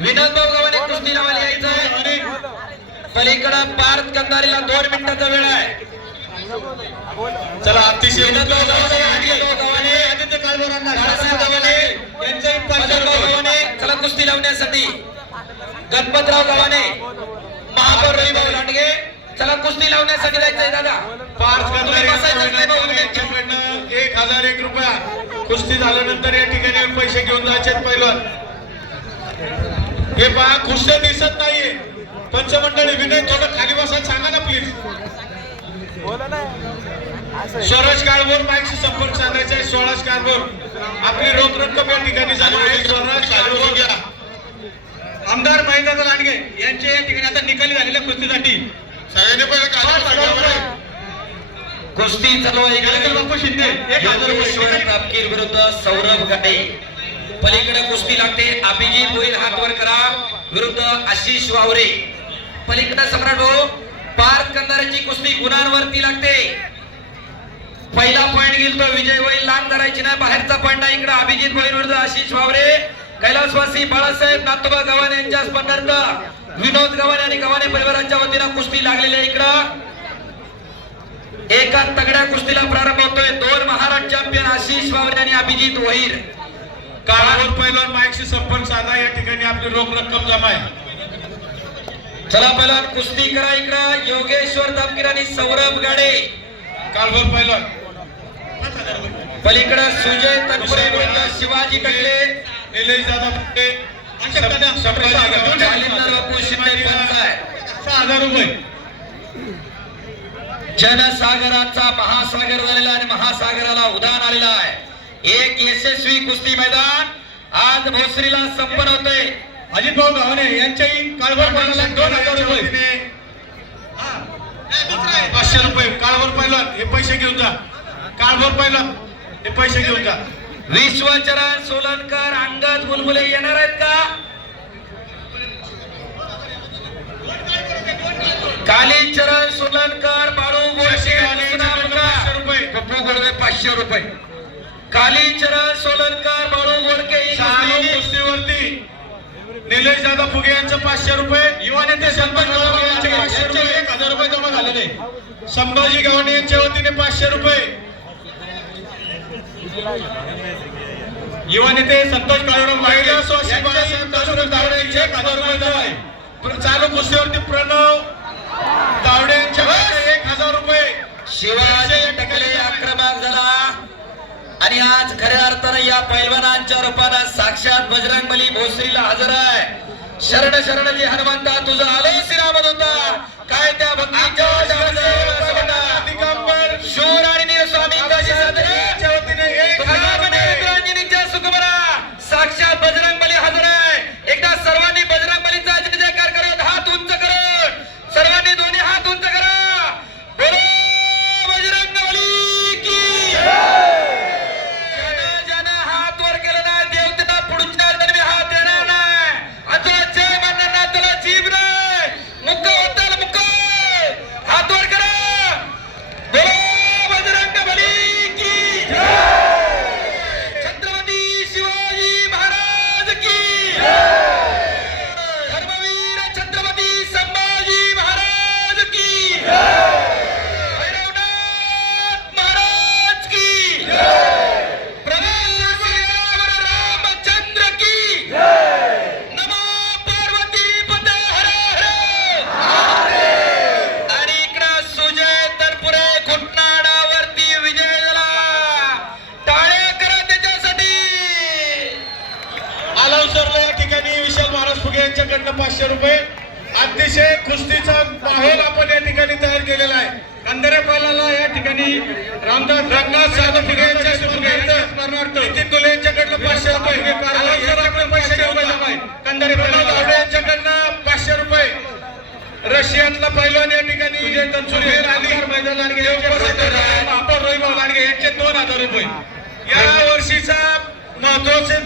विनोद भाऊ गव्हाणे कुस्ती लावायला यायचंय. पलीकडं पार्थ कंधारीला 2 मिनिटाचा वेळ आहे. चला अतिशय विनोद भाऊ गव्हाणे आदित्य काळभोरांना बाळासाहेब गव्हाणे यांचे गव्हाणे चला कुस्ती लावण्यासाठी. गणपतराव गव्हाणे महापौर रविभाऊ लांडगे चला कुस्ती लावण्यासाठी जायचंय दादा. पार्थ कंधारी बसायचं नाही भाऊ, यांच्याकडनं 1001 रुपया कुस्ती झाल्यानंतर या ठिकाणी पैसे घेऊन जायचे पैलवान. हे पहा कुस्त्या दिसत नाहीये. पंचमंडळी विनय थोडं खाली बसा सांगा ना प्लीज. स्वराज काळभोर माईकशी संपर्क साधायचा आहे. स्वराज काळभोर आपली रोख रक्कम या ठिकाणी जमा आहे. स्वराज काळभोर आमदार महेंद्र लांडगे यांचे या ठिकाणी आता निकाली झालेल्या कुस्तीसाठी सगळ्यांनी कुस्ती चालू आहे. बापू शिंदे 1000 योगेश्वर तापकीर विरुद्ध सौरभ गाडे. पलीकडे कुस्ती लागते. अभिजित भोईर हात वर करा विरुद्ध आशिष वावरे. पलीकडे सम्राट भाऊ पार्थ कंधारेची कुस्ती गुणांवरती लागते. पहिला पॉइंट घेईल तो विजय होईल. लांब धरायची नाही. बाहेरचा पॉइंट आहे. इकडे अभिजित भोईर विरुद्ध आशिष वावरे. कैलासवासी बाळासाहेब नातोबा गव्हाणे यांच्या स्पर्धार्थ विनोद गव्हाणे आणि गव्हाणे परिवाराच्या वतीनं कुस्ती लागलेली आहे. इकडं एका तगड्या कुस्तीला प्रारंभ होतोय. 2 महाराष्ट्र चॅम्पियन आशिष वावरे आणि अभिजित वहीर. काळावर पहिला माईकशी संपर्क साधा. या ठिकाणी आपली रोख रक्कम जमा आहे. चला पहिला कुस्ती करा. इकडं योगेश्वर तापकीर आणि सौरभ गाडे. काळभोर पहिला पलीकडे सुजय तनपुरे विरुद्ध शिवाजी कटले. निलेश दादा फुटे जालिंदर बापू शिंदे पंचाय. 6000 रुपये. जनसागराचा महासागर झालेला आणि महासागराला उधाण आलेला आहे. एक यशस्वी कुस्ती मैदान आज भोसरीला संपन्न होते. अजित भाऊ गव्हाणे यांच्याही काळभोर पहिला 2000 रुपये. 500 रुपये काळभोर पहिला. हे पैसे घेऊन जा. काळभोर पहिला हे पैसे घेऊन जा. विश्वचरण सोलनकर अंगद बुलबुले येणार आहेत का? कालीचरण सोलनकर बाळू गोडसे 500 रुपये. पप्पू गोडवे 500 रुपये. कालीचरण सोलनकर बाळू गोडके कुस्तीवरती निलेश दादा फुगे यांचं 500 रुपये. युवा नेते संतोष गव्हाणे यांचे 500 रुपये. 1000 रुपये जमा झालेले. संभाजी गव्हाणे यांच्या वतीने 500 रुपये. युवा नेते संतोष काळूराम बाळासाहेब दावडे यांचे 1000 रुपये जमा आहे. चालू कुस्तीवरती प्रणव दावडे यांच्या 1000 रुपये. शिवाजी टकले आक्रमक झाला आणि आज खऱ्या अर्थानं या पैलवानांच्या रूपानं साक्षात बजरंगबली भोसरीला हजर आहे. शरण शरण जी हनुमंता तुझं आलो श्रीरामद होता काय त्या भक्तीच्या शूर आणि निरस्वामी सुकुमारा साक्षात बजरंगबली हजर आहे. एकदा सर्वांनी बजरंगबलीचा जय जयकार करत हात उंच करून सर्वांनी दोन्ही हात उंच करा. बोलो बजरंगबली की जन हात वर केलेला आहे. देवतेला पुढच्या जन्मी हात देणार नाही. तुला जय म्हणणार ना तुला जीव नाही. मुक्क होताल मुक्क हात वर करा. बोलो बजरंगबली की छत्रपती शिवाजी महाराज की धर्मवीर छत्रपती संभाजी महाराज की भैरवनाथ महाराज की प्रभू श्रीराम रामचंद्र की नमो पार्वती पते हर हर. आणि इकडं सुजय तनपुरे घुटनाडावरती विजय झाला. टाळ्या करा त्याच्यासाठी. आलावसरला या ठिकाणी विशाल महाराज फुगे यांच्याकडनं 500 रुपये. अतिशय कुस्तीचा माहोल आपण या ठिकाणी तयार केलेला आहे. कंधारे पालाला या ठिकाणी रंगनाथ साधू फुगे यांच्या स्मरणार्थ नितीन दुले यांच्याकडनं 500 रुपये. आलावसर पैसे घेऊन जाय. कंधारे पाला यांच्याकडनं 500 रुपये. रशियातला पैलवान या ठिकाणी विजय तनसुरे मैदान लांडगे महापौर रविभाऊ लांडगे यांचे 2000 रुपये. या वर्षीचा महत्वाचे